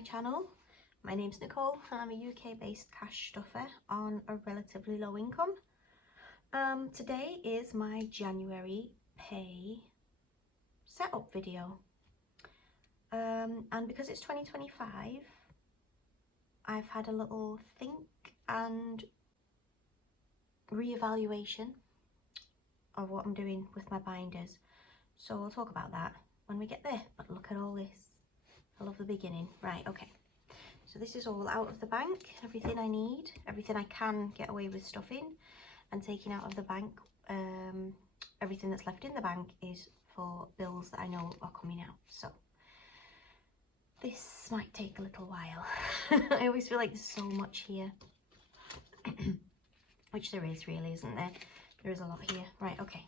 my channel. My name's Nicole and I'm a UK based cash stuffer on a relatively low income. Today is my January pay setup video, and because it's 2025 I've had a little think and re-evaluation of what I'm doing with my binders, so we'll talk about that when we get there. But look at all this, I love the beginning. Right, okay, so this is all out of the bank, everything I need, everything I can get away with stuffing and taking out of the bank. Everything that's left in the bank is for bills that I know are coming out, so this might take a little while. I always feel like there's so much here. Which there is, really, isn't there? There is a lot here. Right, okay,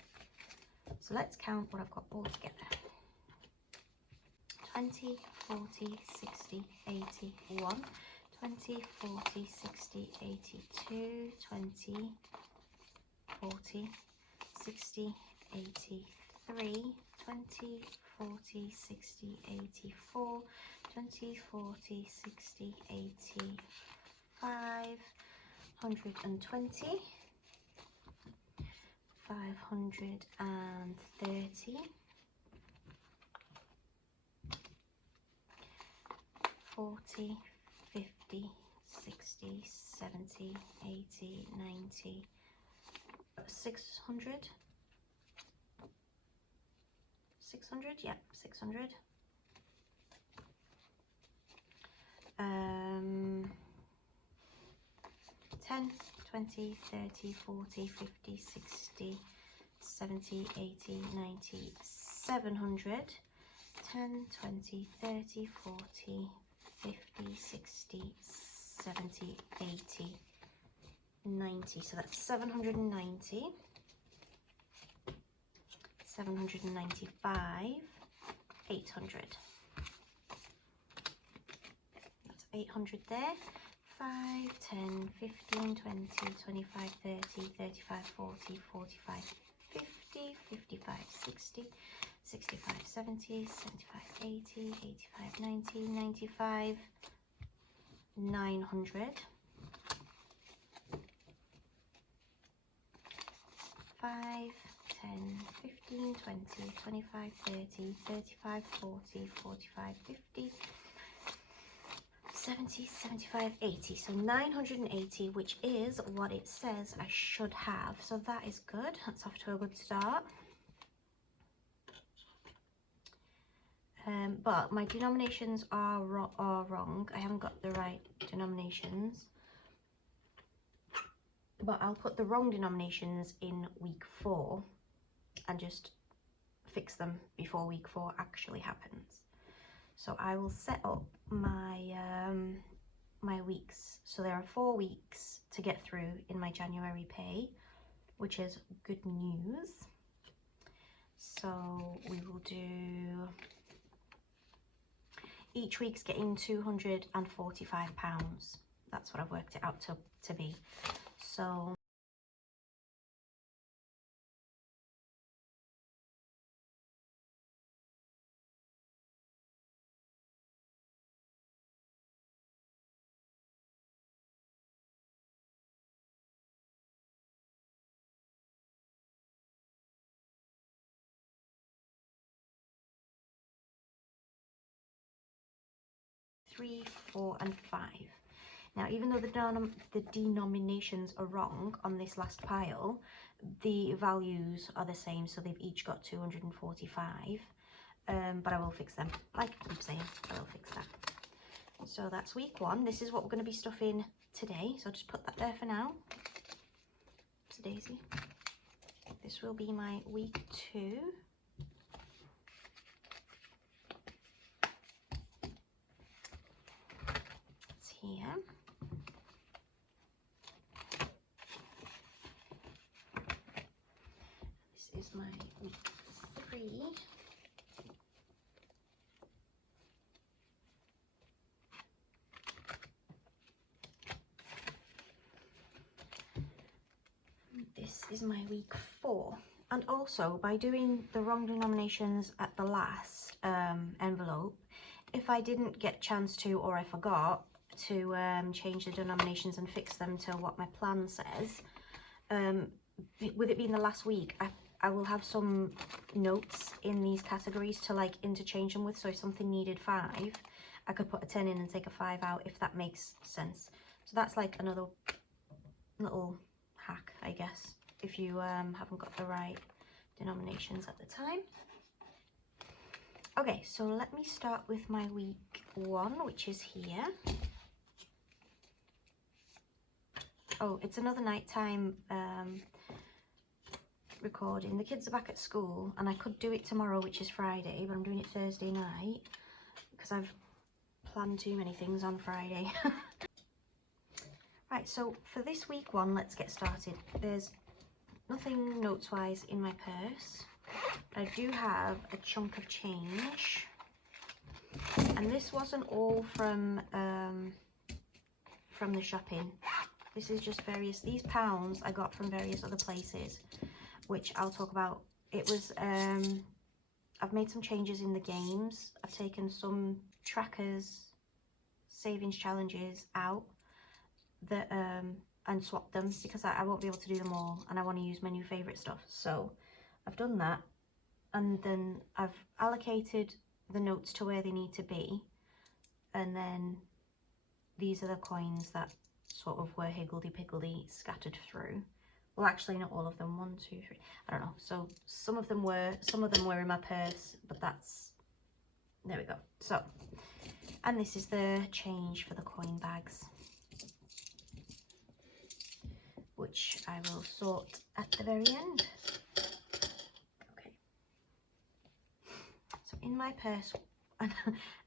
so let's count what I've got all together. 20, 40, 60, 81, 20, 40, 60, 82, 20, 40, 60, 83, 20, 40, 60, 84, 20, 40, 60, 85, 120, 530, 40, 50, 60, 70, 80, 90, 600, 600, yeah, 600, 10, 20, 30, 40, 50, 60, 70, 80, 90, 700, 10, 20, 30, 40, 50, 60, 70, 80, 90, so that's 790, 795, 800, that's 800 there. 5, 10, 15, 20, 25, 30, 35, 40, 45, 50, 55, 60, 65, 70, 75, 80, 85, 90, 95, 900, 5, 10, 15, 20, 25, 30, 35, 40, 45, 50, 70, 75, 80, so 980, which is what it says I should have, so that is good. That's off to a good start. But my denominations are wrong. I haven't got the right denominations, but I'll put the wrong denominations in week 4 and just fix them before week 4 actually happens. So I will set up my my weeks. So there are 4 weeks to get through in my January pay, which is good news. So we will do, each week's getting £245. That's what I've worked it out to be. So three, 4 and 5. Now, even though the denominations are wrong on this last pile, the values are the same, so they've each got 245. But I will fix them, like I keep saying, I will fix that. So that's week 1. This is what we're going to be stuffing today, so I'll just put that there for now. It's a daisy. This will be my week 2. It's here. This is my week 3. This is my week 4. And also, by doing the wrong denominations at the last envelope, if I didn't get a chance to, or I forgot to change the denominations and fix them to what my plan says, with it being the last week, I will have some notes in these categories to like interchange them with. So if something needed 5, I could put a 10 in and take a 5 out, if that makes sense. So that's like another little hack, I guess, if you haven't got the right denominations at the time. Okay, so let me start with my week 1, which is here. Oh, it's another nighttime recording. The kids are back at school, and I could do it tomorrow, which is Friday, but I'm doing it Thursday night because I've planned too many things on Friday. Right, so for this week 1, let's get started. There's nothing notes-wise in my purse. I do have a chunk of change, and this wasn't all from the shopping. This is just various, these pounds I got from various other places, which I'll talk about. It was, I've made some changes in the games. I've taken some trackers, savings challenges out that and swapped them because I won't be able to do them all, and I want to use my new favourite stuff. So I've done that, and then I've allocated the notes to where they need to be, and then these are the coins that sort of were higgledy-piggledy scattered through. Well, actually not all of them. 1, 2, 3, I don't know. So some of them were in my purse, but that's, there we go. So, and this is the change for the coin bags, which I will sort at the very end. Okay, so in my purse,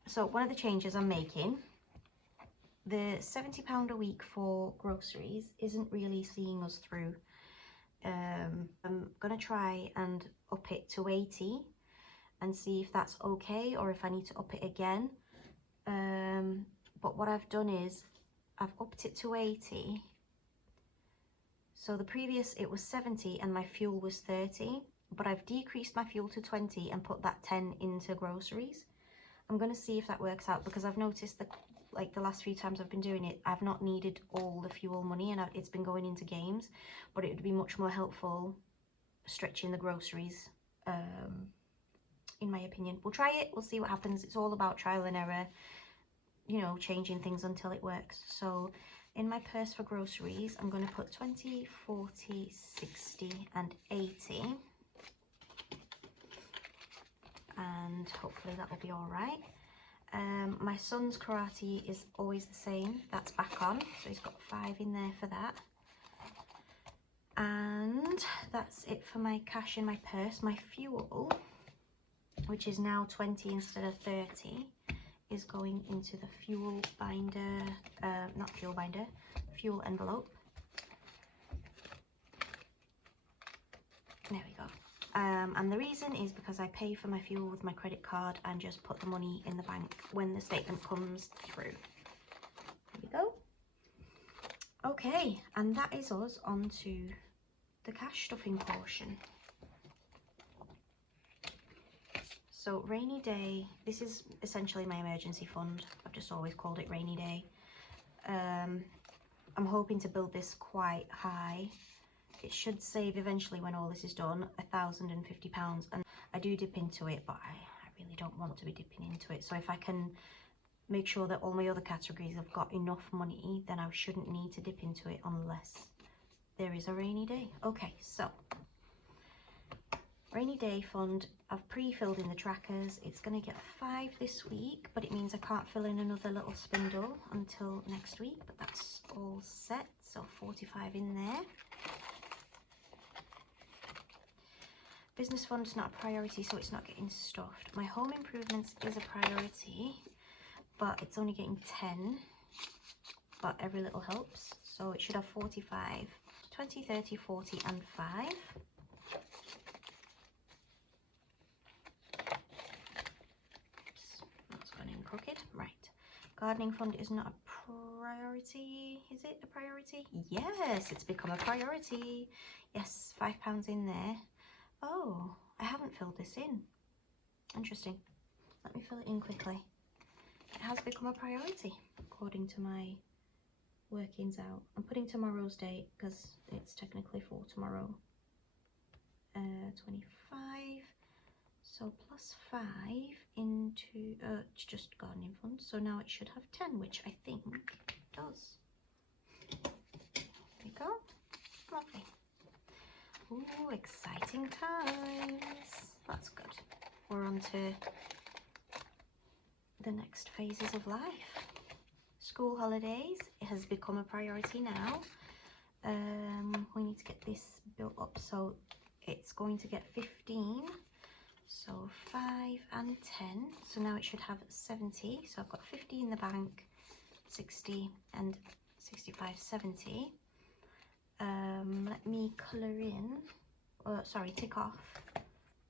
so one of the changes I'm making, the £70 a week for groceries isn't really seeing us through. I'm gonna try and up it to 80 and see if that's okay, or if I need to up it again. But what I've done is I've upped it to 80. So the previous, it was 70 and my fuel was 30, but I've decreased my fuel to 20 and put that 10 into groceries. I'm gonna see if that works out, because I've noticed that like the last few times I've been doing it, I've not needed all the fuel money, and it's been going into games, but it would be much more helpful stretching the groceries, in my opinion. We'll try it, we'll see what happens. It's all about trial and error, you know, changing things until it works. So in my purse for groceries, I'm going to put 20, 40, 60 and 80, and hopefully that will be all right. My son's karate is always the same, that's back on, so he's got 5 in there for that. And that's it for my cash in my purse. My fuel, which is now 20 instead of 30, is going into the fuel binder, not fuel binder, fuel envelope. There we go. And the reason is because I pay for my fuel with my credit card and just put the money in the bank when the statement comes through. There we go. Okay, and that is us onto the cash stuffing portion. So rainy day, this is essentially my emergency fund. I've just always called it rainy day. I'm hoping to build this quite high. It should save eventually, when all this is done, £1,050, and I do dip into it, but I really don't want to be dipping into it. So if I can make sure that all my other categories have got enough money, then I shouldn't need to dip into it unless there is a rainy day. Okay, so rainy day fund, I've pre-filled in the trackers. It's going to get 5 this week, but it means I can't fill in another little spindle until next week, but that's all set, so 45 in there. Business fund is not a priority, so it's not getting stuffed. My home improvements is a priority, but it's only getting 10, but every little helps. So it should have 45, 20, 30, 40 and 5. That's going in crooked. Right. Gardening fund is not a priority. Is it a priority? Yes, it's become a priority. Yes, £5 in there. Oh, I haven't filled this in. Interesting. Let me fill it in quickly. it has become a priority according to my workings out. I'm putting tomorrow's date because it's technically for tomorrow. 25, so plus 5 into it's just gardening funds, so now it should have 10, which I think it does. There we go. Lovely. Ooh, exciting times. That's good. We're on to the next phases of life. School holidays, it has become a priority now. We need to get this built up, so it's going to get 15, so 5 and 10, so now it should have 70. So I've got 50 in the bank, 60 and 65, 70. Let me colour in, sorry, tick off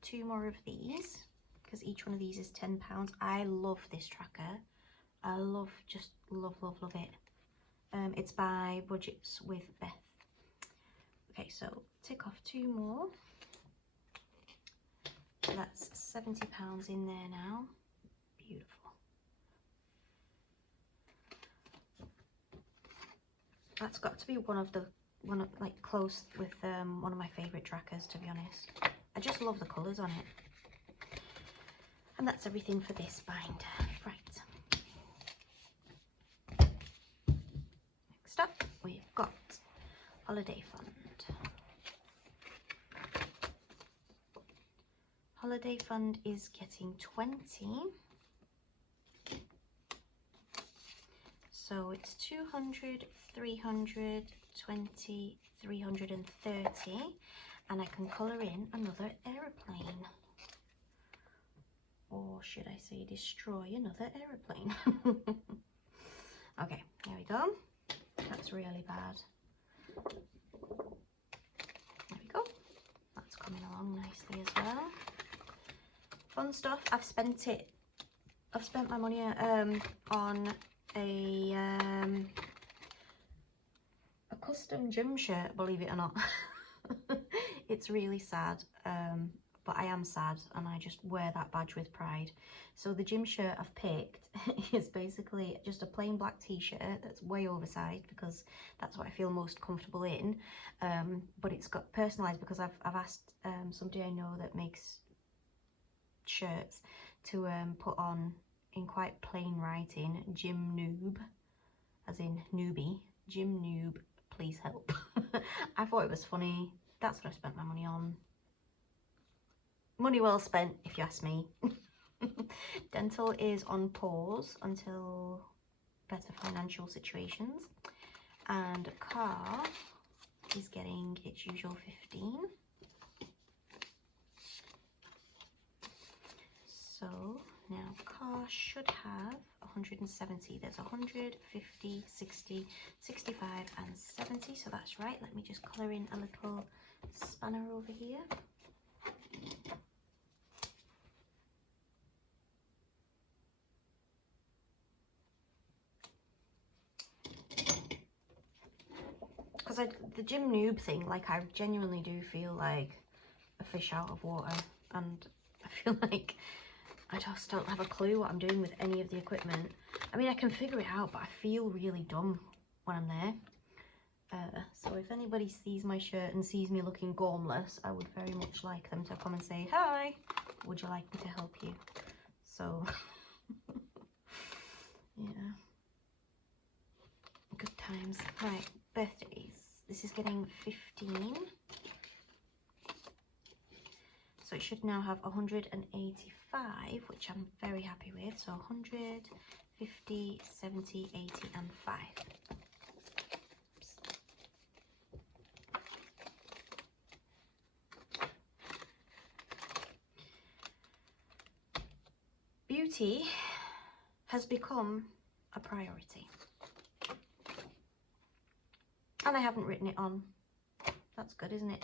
2 more of these, because each one of these is £10. I love this tracker. I love, just love it. It's by Budgets with Beth. Okay, so tick off 2 more. That's £70 in there now. Beautiful. That's got to be one of like close with one of my favourite trackers, to be honest. I just love the colours on it. And that's everything for this binder. Right. Next up, we've got holiday fund. Holiday fund is getting 20. So it's 200, 300, 20, 330, and I can colour in another aeroplane. Or should I say destroy another aeroplane? Okay, there we go. That's really bad. There we go. That's coming along nicely as well. Fun stuff. I've spent my money on a custom gym shirt, believe it or not. It's really sad, but I am sad and I just wear that badge with pride. So the gym shirt I've picked is basically just a plain black t-shirt that's way oversized because that's what I feel most comfortable in, but it's got personalised because I've asked somebody I know that makes shirts to put on in quite plain writing, gym noob, as in newbie, gym noob, please help. I thought it was funny. That's what I spent my money on. Money well spent, if you ask me. Dental is on pause until better financial situations, and car is getting its usual 15. So now car should have 170. There's 100, 50, 60, 65 and 70. So that's right. Let me just colour in a little spanner over here. Because the gym noob thing, like I genuinely do feel like a fish out of water, and I feel like I just don't have a clue what I'm doing with any of the equipment. I mean, I can figure it out, but I feel really dumb when I'm there. So if anybody sees my shirt and sees me looking gormless, I would very much like them to come and say, hi, would you like me to help you? So, yeah. Good times. Right, birthdays. This is getting 15. So it should now have 185, which I'm very happy with. So 100, 50, 70, 80 and 5. Oops. Beauty has become a priority. And I haven't written it on. That's good, isn't it?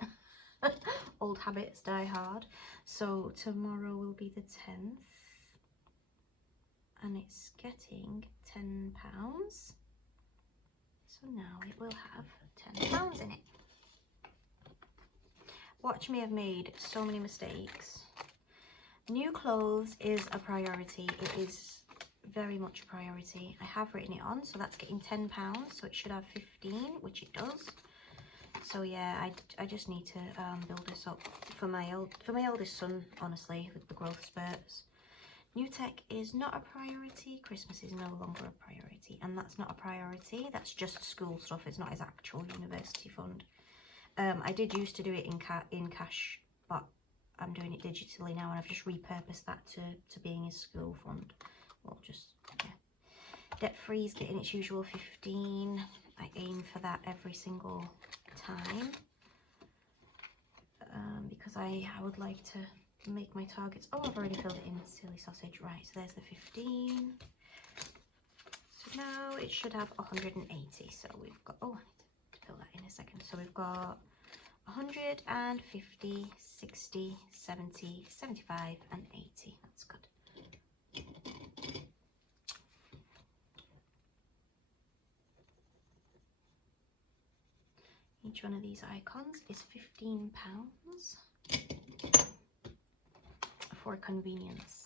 Old habits die hard. So tomorrow will be the 10th. And it's getting £10. So now it will have £10 in it. Watch me have made so many mistakes. New clothes is a priority. It is very much a priority. I have written it on, so that's getting £10, so it should have 15, which it does. So yeah, I just need to build this up for my eldest son, honestly, with the growth spurts. New tech is not a priority. Christmas is no longer a priority, and that's not a priority. That's just school stuff. It's not his actual university fund. I did used to do it in cash, but I'm doing it digitally now, and I've just repurposed that to being his school fund. Well, just, yeah. Debt free is getting its usual 15. I aim for that every single time, because I would like to make my targets. Oh, I've already filled it in, silly sausage. Right, so there's the 15. So now it should have 180. So we've got, oh, I need to fill that in a second. So we've got 150, 60, 70, 75, and 80. That's good. Each one of these icons is £15 for convenience.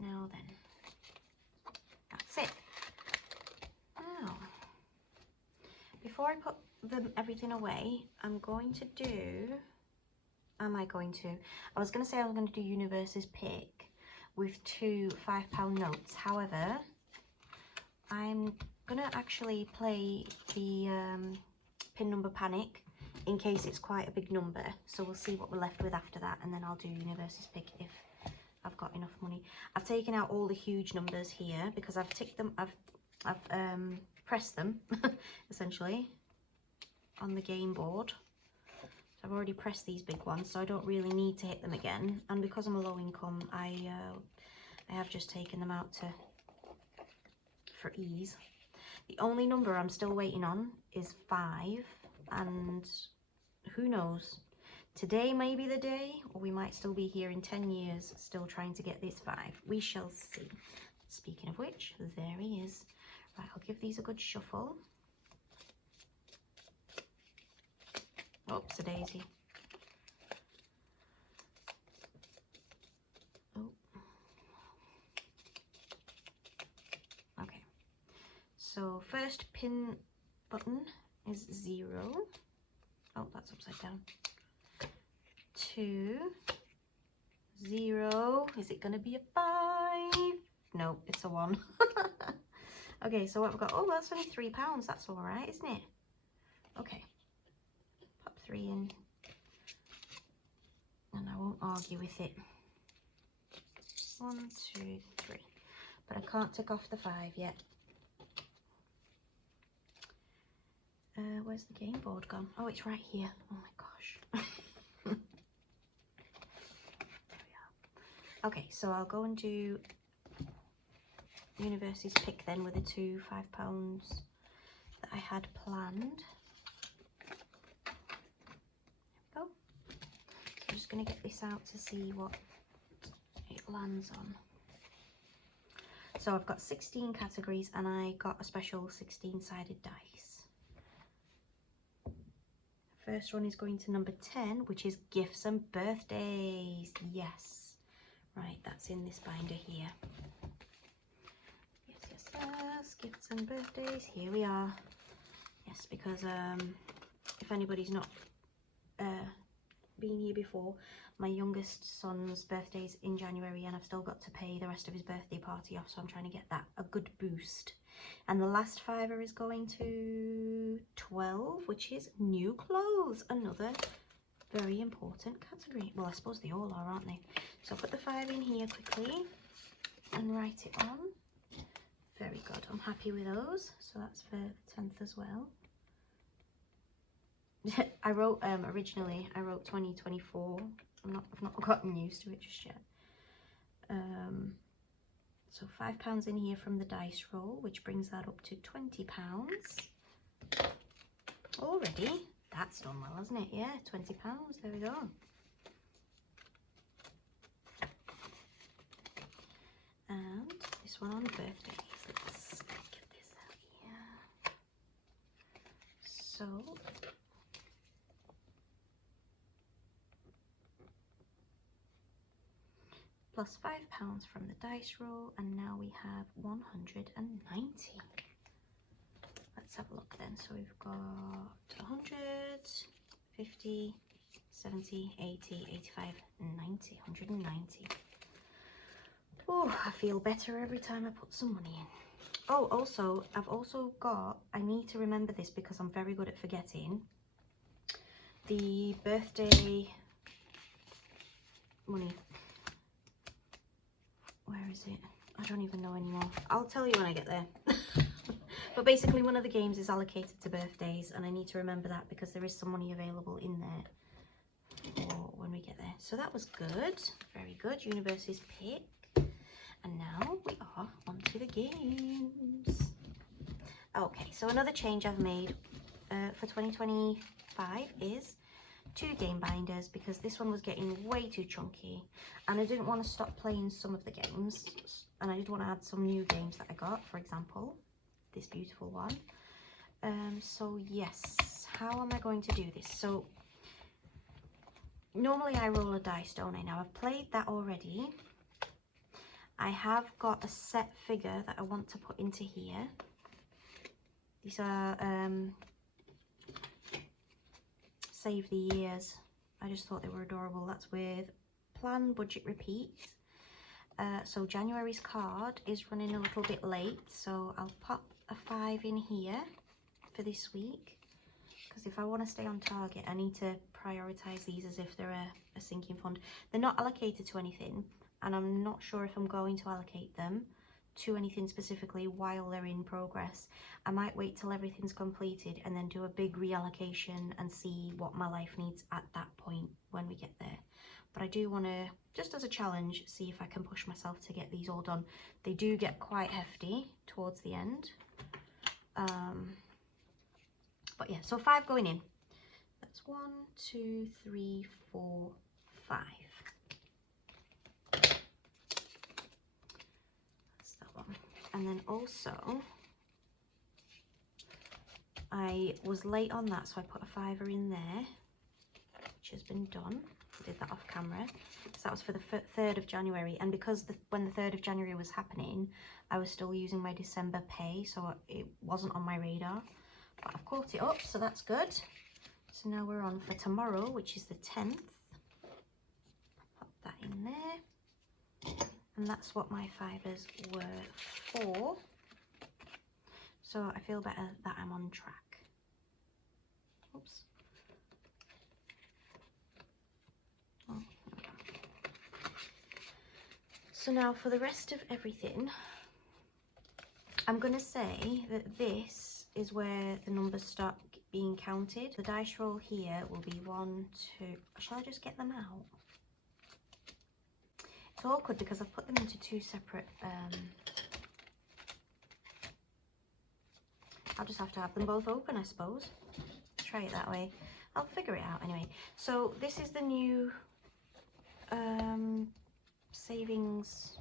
Now then, that's it. Now, before I put everything away, I was going to say I was going to do Universe's pick with 2 £5 notes. However, I'm going to actually play the pin number panic in case it's quite a big number. So we'll see what we're left with after that, and then I'll do Universe's pick if I've got enough money. I've taken out all the huge numbers here because I've ticked them, I've pressed them essentially on the game board. So I've already pressed these big ones, so I don't really need to hit them again. And because I'm a low income, I have just taken them out for ease. The only number I'm still waiting on is 5, and who knows, today may be the day, or we might still be here in 10 years still trying to get this 5. We shall see. Speaking of which, there he is. Right, I'll give these a good shuffle. Oops, a daisy. Oh. Okay. So first pin button is 0. Oh, that's upside down. 2, 0. Is it going to be a 5? No, it's a 1. Okay, so what I've got, oh, that's only £3. That's all right, isn't it? Okay. Pop 3 in. And I won't argue with it. 1, 2, 3. But I can't tick off the 5 yet. Where's the game board gone? Oh, it's right here. Oh my gosh. There we are. Okay, so I'll go and do Universe's pick then with the 2 £5 that I had planned. There we go. So I'm just going to get this out to see what it lands on. So I've got 16 categories and I got a special 16-sided dice. First one is going to number 10, which is gifts and birthdays. Yes. Right, that's in this binder here. Yes, yes, yes. Gifts and birthdays. Here we are. Yes, because if anybody's not been here before, my youngest son's birthday's in January and I've still got to pay the rest of his birthday party off, so I'm trying to get that a good boost. And the last fiver is going to 12, which is new clothes, another very important category. Well, I suppose they all are, aren't they? So I'll put the 5 in here quickly and write it on. Very good, I'm happy with those. So that's for the 10th as well. I wrote, originally, I wrote 2024. I've not gotten used to it just yet. So £5 in here from the dice roll, which brings that up to £20. Already, that's done well, hasn't it? Yeah, £20, there we go. And this one on birthdays. Let's get this out here. So, plus £5 from the dice roll, and now we have 190. Let's have a look then. So we've got 100, 50, 70, 80, 85, 90, 190. Oh, I feel better every time I put some money in. Oh, also, I've also got, I need to remember this because I'm very good at forgetting, the birthday money. Where is it? I don't even know anymore. I'll tell you when I get there. But basically one of the games is allocated to birthdays, and I need to remember that because there is some money available in there for when we get there. So that was good. Very good. Universe is pick. And now we are on to the games. Okay, so another change I've made for 2025 is 2 game binders, because this one was getting way too chunky and I didn't want to stop playing some of the games, and I did want to add some new games that I got, for example this beautiful one. So yes, how am I going to do this? So normally I roll a dice, don't I? Now I've played that already. I have got a set figure that I want to put into here. These are Save the Years. I just thought they were adorable. That's with Plan, Budget, Repeat. So January's card is running a little bit late, so I'll pop a 5 in here for this week, because if I want to stay on target I need to prioritise these as if they're a sinking fund. They're not allocated to anything, and I'm not sure if I'm going to allocate them to anything specifically while they're in progress. I might wait till everything's completed and then do a big reallocation and see what my life needs at that point when we get there. But I do want to, just as a challenge, see if I can push myself to get these all done. They do get quite hefty towards the end. But yeah, so 5 going in. That's 1, 2, 3, 4, 5. That's that one. And then also, I was late on that, so I put a 5 in there, which has been done. I did that off camera. So that was for the 3rd of January, and because when the 3rd of January was happening, I was still using my December pay, so it wasn't on my radar. But I've caught it up, so that's good. So now we're on for tomorrow, which is the 10th. Pop that in there. And that's what my 5s were for. So I feel better that I'm on track. Oops. Oh, so now for the rest of everything, I'm going to say that this is where the numbers start being counted. The dice roll here will be 1, 2. Shall I just get them out? It's awkward because I've put them into 2 separate. I'll just have to have them both open, I suppose. Try it that way. I'll figure it out anyway. So this is the new savings,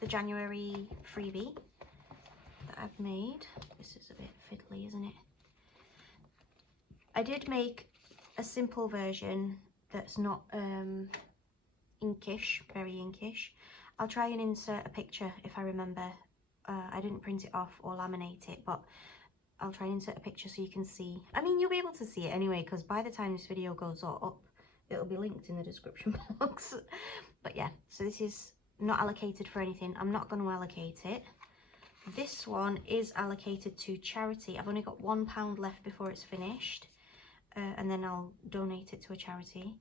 the January freebie that I've made. This is a bit fiddly, isn't it? I did make a simple version that's not inkish, very inkish. I'll try and insert a picture if I remember. I didn't print it off or laminate it, but I'll try and insert a picture so you can see. I mean, you'll be able to see it anyway, because by the time this video goes up, it'll be linked in the description box. But yeah, so this is not allocated for anything. I'm not going to allocate it. This one is allocated to charity. I've only got £1 left before it's finished, and then I'll donate it to a charity.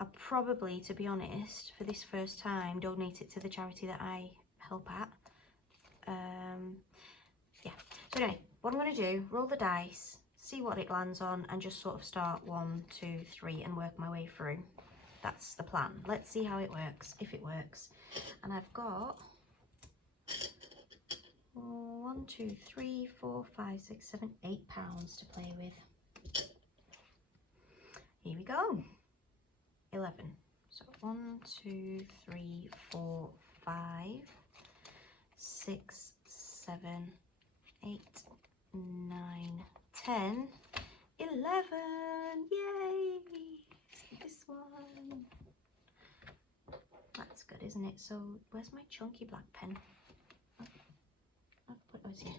I'll probably, to be honest, for this first time, donate it to the charity that I help at. Yeah, so anyway, what I'm going to do, roll the dice, see what it lands on, and just sort of start 1, 2, 3 and work my way through. That's the plan. Let's see how it works, if it works. And I've got 1, 2, 3, 4, 5, 6, 7, 8 pounds to play with. Here we go. 11. So 1, 2, 3, 4, 5, 6, 7, 8, 9, 10, 11. Yay! This one. awkward, isn't it? So where's my chunky black pen? Oh, it's here.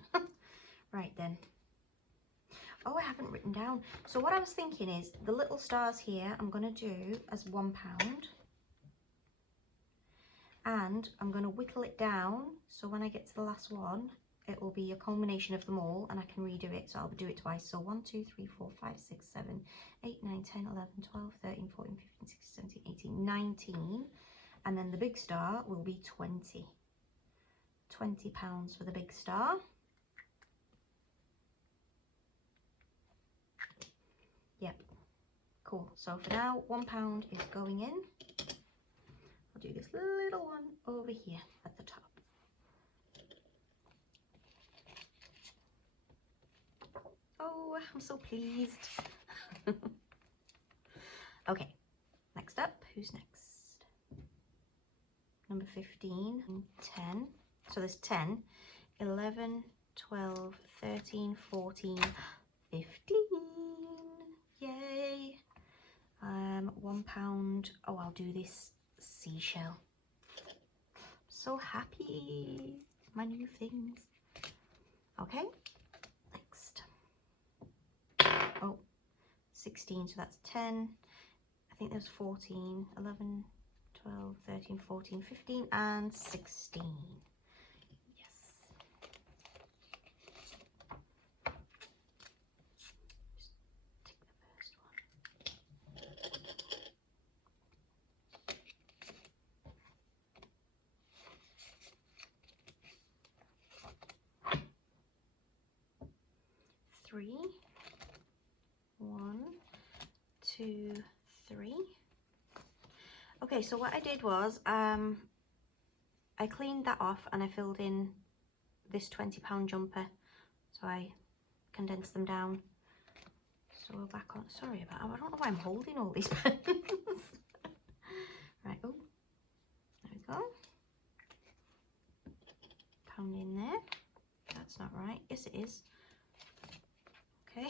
Right then. Oh, I haven't written down. So what I was thinking is the little stars here I'm going to do as £1. And I'm going to whittle it down, so when I get to the last one, it will be a culmination of them all, and I can redo it, so I'll do it twice. So 1, 2, 3, 4, 5, 6, 7, 8, 9, 10, 11, 12, 13, 14, 15, 16, 17, 18, 19. And then the big star will be 20. £20 for the big star. Yep, cool. So for now, £1 is going in. I'll do this little one over here at the top. Oh, I'm so pleased. Okay, next up, who's next? Number 15 and 10. So there's 10, 11, 12, 13, 14, 15. Yay. £1. Oh, I'll do this seashell. So happy. My new things. Okay, next. Oh, 16, so that's 10. I think there's 14, 11, 12, 13, 14, 15, and 16. Yes. Just take the first one. 3. 1, 2, 3. Okay, so what I did was I cleaned that off and I filled in this £20 jumper. So I condensed them down. So we're back on. Sorry about. I don't know why I'm holding all these pens. Right. Oh, there we go. Pound in there. That's not right. Yes, it is. Okay.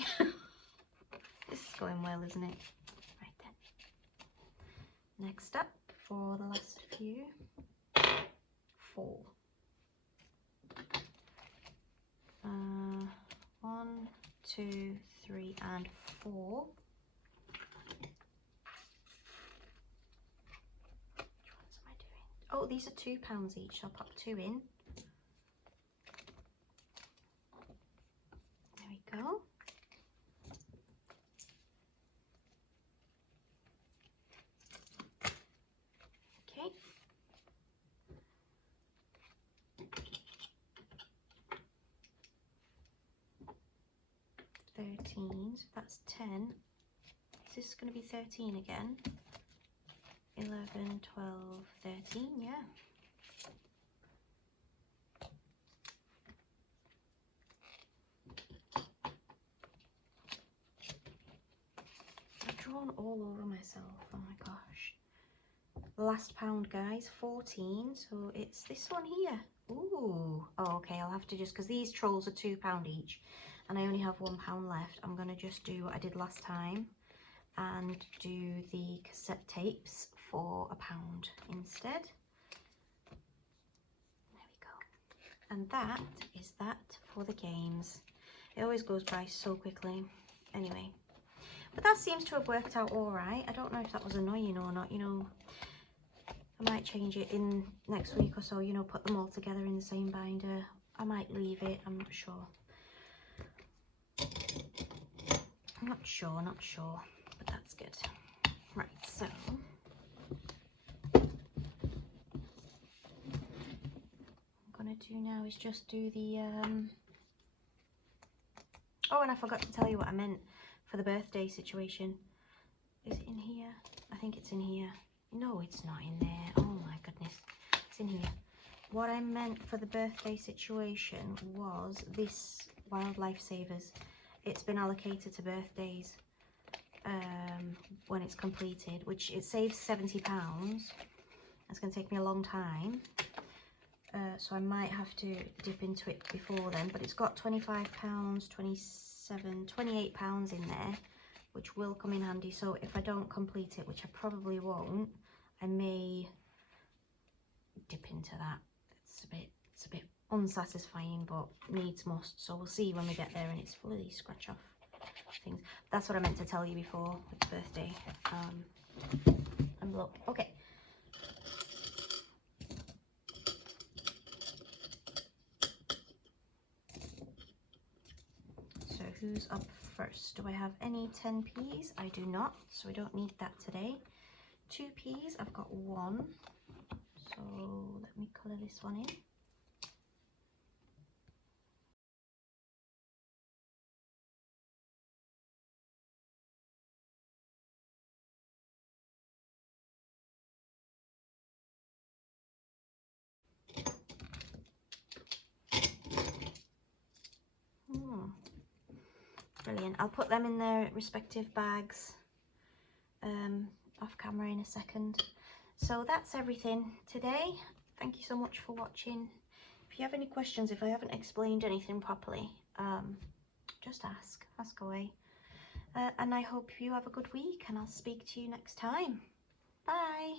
This is going well, isn't it? Right then. Next up, for the last few, 4. 1, 2, 3, and 4. Which ones am I doing? Oh, these are £2 each. So I'll pop 2 in. There we go. Okay. 13, so that's 10. Is this going to be 13 again? 11, 12, 13, yeah. I've drawn all over myself, oh my gosh. Last pound, guys, 14, so it's this one here. Ooh, oh, okay, I'll have to just, because these trolls are £2 each, and I only have £1 left, I'm going to just do what I did last time and do the cassette tapes for £1 instead. There we go. And that is that for the games. It always goes by so quickly. Anyway, but that seems to have worked out all right. I don't know if that was annoying or not, you know. I might change it in next week or so, you know, put them all together in the same binder. I might leave it, I'm not sure. Not sure, but that's good. Right, so what I'm gonna do now is just do the oh, and I forgot to tell you what I meant for the birthday situation. Is it in here? I think it's in here. No, it's not in there. Oh my goodness, it's in here. What I meant for the birthday situation was this Wildlife Savers. It's been allocated to birthdays when it's completed, which it saves £70. It's going to take me a long time, so I might have to dip into it before then, but it's got £25, 27, £28 in there, which will come in handy. So if I don't complete it, which I probably won't, I may dip into that. It's a bit unsatisfying, but needs must. So we'll see when we get there and it's full of these scratch off things. That's what I meant to tell you before with the birthday envelope. Okay. So who's up first? Do I have any 10p's? I do not, so I don't need that today. 2p's, I've got 1. So let me colour this one in. Brilliant. I'll put them in their respective bags off camera in a second. So that's everything today. Thank you so much for watching. If you have any questions, if I haven't explained anything properly, just ask away. And I hope you have a good week, and I'll speak to you next time. Bye.